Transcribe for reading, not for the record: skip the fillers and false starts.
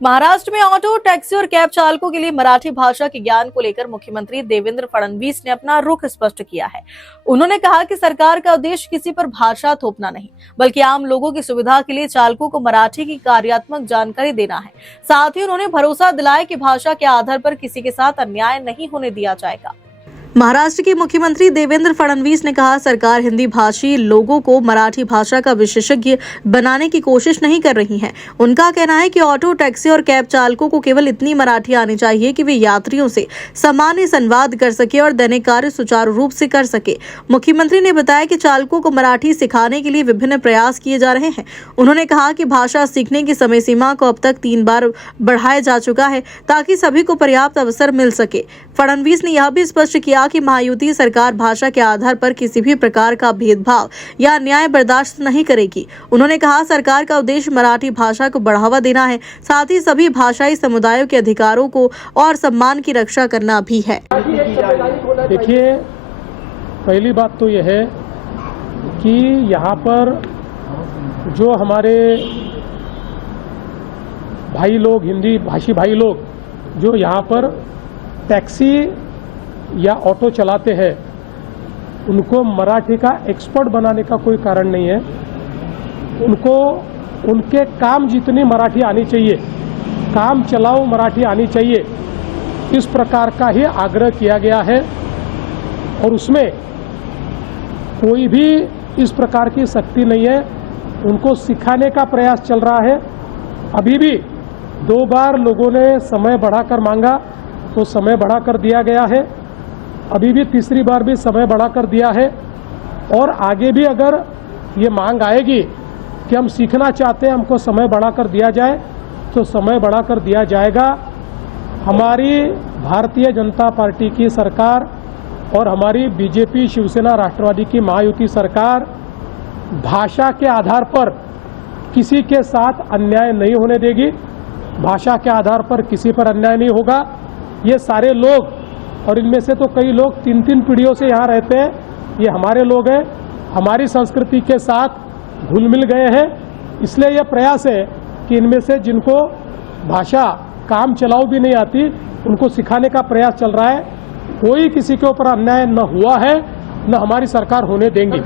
महाराष्ट्र में auto, taxi और cab चालकों के लिए मराठी भाषा के ज्ञान को लेकर मुख्यमंत्री देवेंद्र फडणवीस ने अपना रुख स्पष्ट किया है। उन्होंने कहा कि सरकार का उद्देश्य किसी पर भाषा थोपना नहीं, बल्कि आम लोगों की सुविधा के लिए चालकों को मराठी की कार्यात्मक जानकारी देना है। साथ ही उन्होंने भरोसा दिलाया कि भाषा के आधार पर किसी के साथ अन्याय नहीं होने दिया जाएगा। महाराष्ट्र के मुख्यमंत्री देवेंद्र फडणवीस ने कहा, सरकार हिंदी भाषी लोगों को मराठी भाषा का विशेषज्ञ बनाने की कोशिश नहीं कर रही है। उनका कहना है कि ऑटो, टैक्सी और कैब चालकों को केवल इतनी मराठी आनी चाहिए कि वे यात्रियों से सामान्य संवाद कर सके और दैनिक कार्य सुचारू रूप से कर सके। मुख्यमंत्री ने बताया कि चालकों को मराठी सिखाने के लिए विभिन्न प्रयास किए जा रहे हैं। उन्होंने कहा कि भाषा सीखने की समय सीमा को अब तक 3 बार बढ़ाया जा चुका है ताकि सभी को पर्याप्त अवसर मिल सके। फडणवीस ने यह भी स्पष्ट किया कि महायुति सरकार भाषा के आधार पर किसी भी प्रकार का भेदभाव या अन्याय बर्दाश्त नहीं करेगी। उन्होंने कहा, सरकार का उद्देश्य मराठी भाषा को बढ़ावा देना है, साथ ही सभी भाषाई समुदायों के अधिकारों को और सम्मान की रक्षा करना भी है। देखिए, पहली बात तो यह है कि यहाँ पर जो हमारे भाई लोग, हिंदी भाषी भाई लोग जो यहाँ पर टैक्सी या ऑटो चलाते हैं, उनको मराठी का एक्सपर्ट बनाने का कोई कारण नहीं है। उनको उनके काम जितनी मराठी आनी चाहिए, काम चलाओ मराठी आनी चाहिए, इस प्रकार का ही आग्रह किया गया है। और उसमें कोई भी इस प्रकार की सख्ती नहीं है। उनको सिखाने का प्रयास चल रहा है। अभी भी 2 बार लोगों ने समय बढ़ाकर मांगा तो समय बढ़ाकर दिया गया है। अभी भी तीसरी बार भी समय बढ़ाकर दिया है। और आगे भी अगर ये मांग आएगी कि हम सीखना चाहते हैं, हमको समय बढ़ाकर दिया जाए, तो समय बढ़ाकर दिया जाएगा। हमारी भारतीय जनता पार्टी की सरकार और हमारी बीजेपी, शिवसेना, राष्ट्रवादी की महायुति सरकार भाषा के आधार पर किसी के साथ अन्याय नहीं होने देगी। भाषा के आधार पर किसी पर अन्याय नहीं होगा। ये सारे लोग, और इनमें से तो कई लोग 3-3 पीढ़ियों से यहाँ रहते हैं, ये हमारे लोग हैं, हमारी संस्कृति के साथ घुल मिल गए हैं। इसलिए यह प्रयास है कि इनमें से जिनको भाषा काम चलाओ भी नहीं आती, उनको सिखाने का प्रयास चल रहा है। कोई किसी के ऊपर अन्याय न हुआ है, न हमारी सरकार होने देंगी।